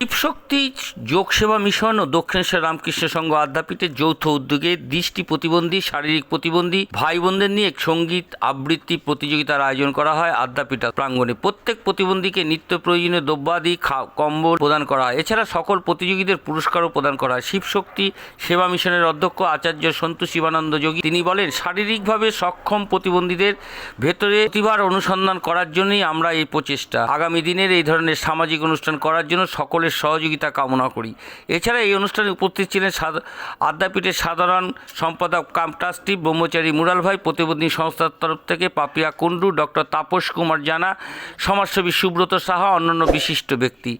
Shivshakti যোগসেবা mission ও দক্ষিণেশ্বর রামকৃষ্ণ সংঘ আদ্যাপীঠের যৌথ উদ্যোগে দৃষ্টি প্রতিবন্ধী, শারীরিক প্রতিবন্ধী ভাই বোনদের নিয়ে সংগীত আবৃত্তি প্রতিযোগিতার আয়োজন করা হয় আদ্যাপীঠ প্রাঙ্গণে। প্রত্যেক প্রতিবন্ধীকে নিত্য প্রয়োজনীয় দ্রব্যাদি কম্বল প্রদান করা হয়। এছাড়া সকল প্রতিযোগীদের পুরস্কারও প্রদান করা হয়। শিবশক্তি সেবা মিশনের অধ্যক্ষ আচার্য সন্তু শিবানন্দ যোগী, তিনি বলেন, শারীরিকভাবে সক্ষম প্রতিবন্ধীদের ভেতরে প্রতিভার অনুসন্ধান করার জন্যই আমরা এই প্রচেষ্টা। আগামী দিনের এই ধরনের সামাজিক অনুষ্ঠান করার জন্য সকলের সহযোগিতা কামনা করি। এছাড়া এই অনুষ্ঠানে উপস্থিত ছিলেন আদ্যাপীঠের সাধারণ সম্পাদক কাম ট্রাস্টি ব্রহ্মচারী মুরাল ভাই, প্রতিবন্ধী সংস্থার তরফ থেকে পাপিয়া কুণ্ডু, ডক্টর তাপস কুমার জানা, সমাজসেবী সুব্রত সাহা, অন্যান্য বিশিষ্ট ব্যক্তি।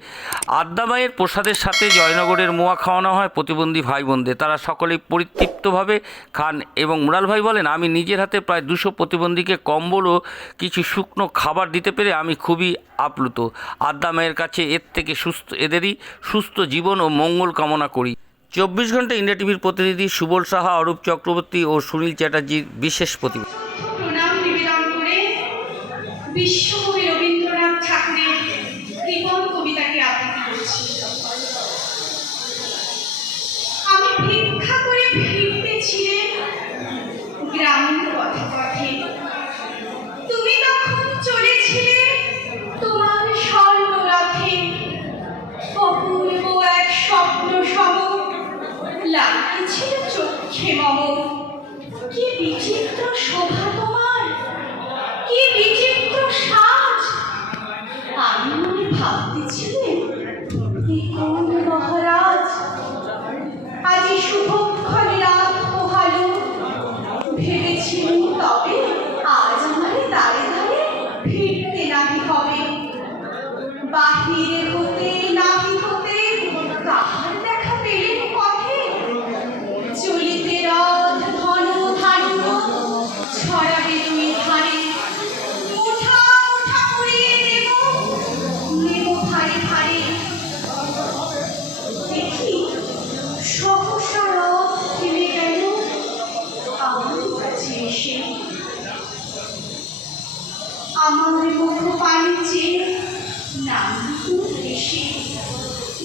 আদ্যামায়ের প্রসাদের সাথে জয়নগরের মোয়া খাওয়ানো হয় প্রতিবন্ধী ভাই বোনদের তারা সকলেই পরিতৃপ্তভাবে খান এবং মুরাল ভাই বলেন, আমি নিজের হাতে প্রায় দুশো প্রতিবন্ধীকে কম্বল ও কিছু শুকনো খাবার দিতে পেরে আমি খুবই আপ্লুত। আদ্দামের কাছে এর থেকে সুস্থ এদেরই সুস্থ জীবন ও মঙ্গল কামনা করি। চব্বিশ ঘণ্টা ইন্ডিয়া টিভির প্রতিনিধি সুবল সাহা, অরূপ চক্রবর্তী ও সুনীল চ্যাটার্জির বিশেষ প্রতিবেদন। আমার কাছে এসে আমার মুখ পানি চেয়ে নাম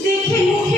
দেখে মুখের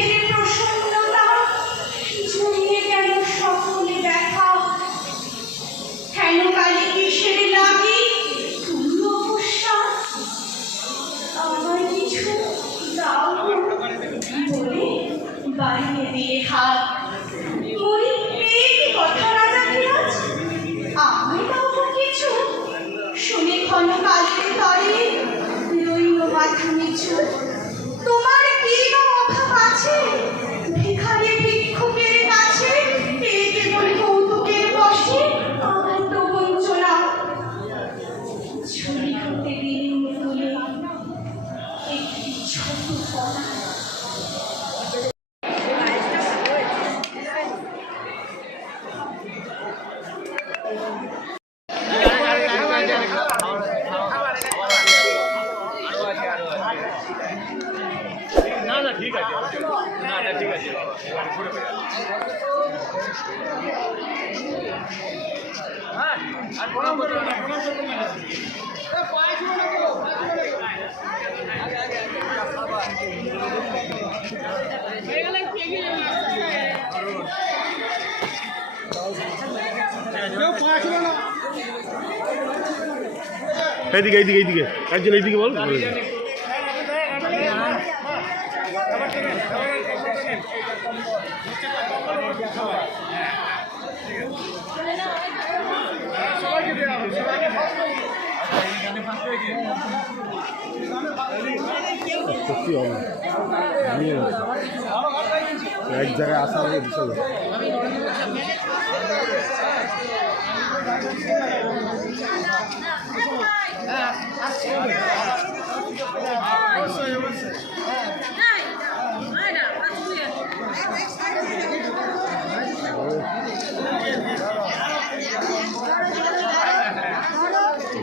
ঠিক আছে হ্যাঁ আর প্রণাম করবেন না প্রণাম করবেন না কেউ পাঁচ হলো না এইদিকে এইদিকে এইদিকে একজন এইদিকে বল বলে দে। সত্যি হবে এক জায়গায় আসা হলে বিশাল ব্যাপার।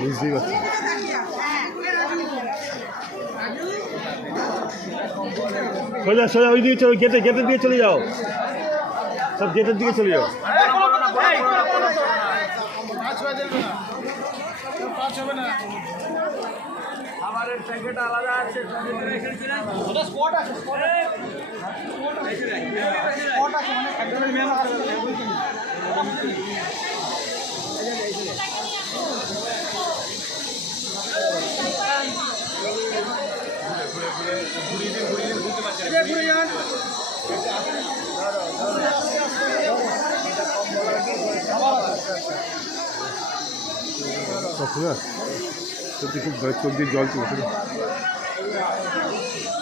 বুঝতেই পারছি। সোজা সোজা, ওই দিকে চলে গেটে গেটের দিকে চলে যাও। সব গেটের দিকে চলে যাও। না সবসময় সত্যি দিয়ে জল চলছে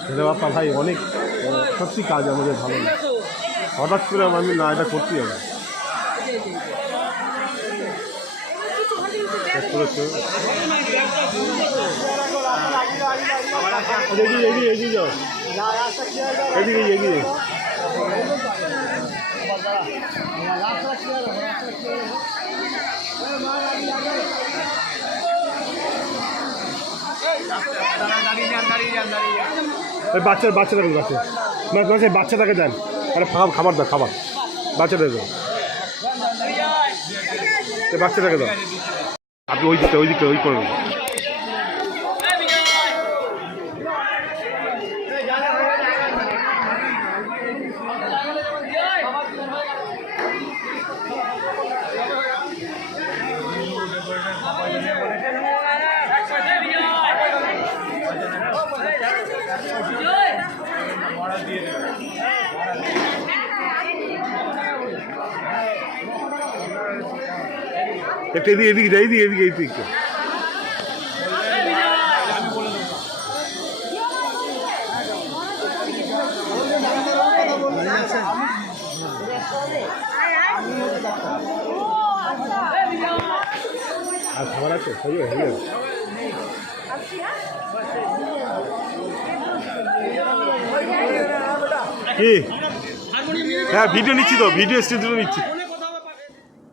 ছেলে বাপ্পা ভাই অনেক, সত্যি কাজ আমাদের ভালো না। হঠাৎ করে আমি না, এটা করতেই হবে। এদিকে এদিকে এদিকে যাও। এদিকে এগিয়ে ওই বাচ্চা বাচ্চাটাকে বাচ্চা মাছ মাঝে বাচ্চাটাকে দেন। আরে খাবার দাও, খাবার। বাচ্চাটাকে দাও বাচ্চাটাকে দাও। আপনি ওই দিকটা ওই দিকটা ওই করবেন একটু এদিকে এদিকে, যাই, এদিকে এদিকে, এই দিকটা আর খাবার আছে? যাবে হয়ে হ্যাঁ ভিডিও নিচ্ছি তো ভিডিও স্টুডিও নিচ্ছি।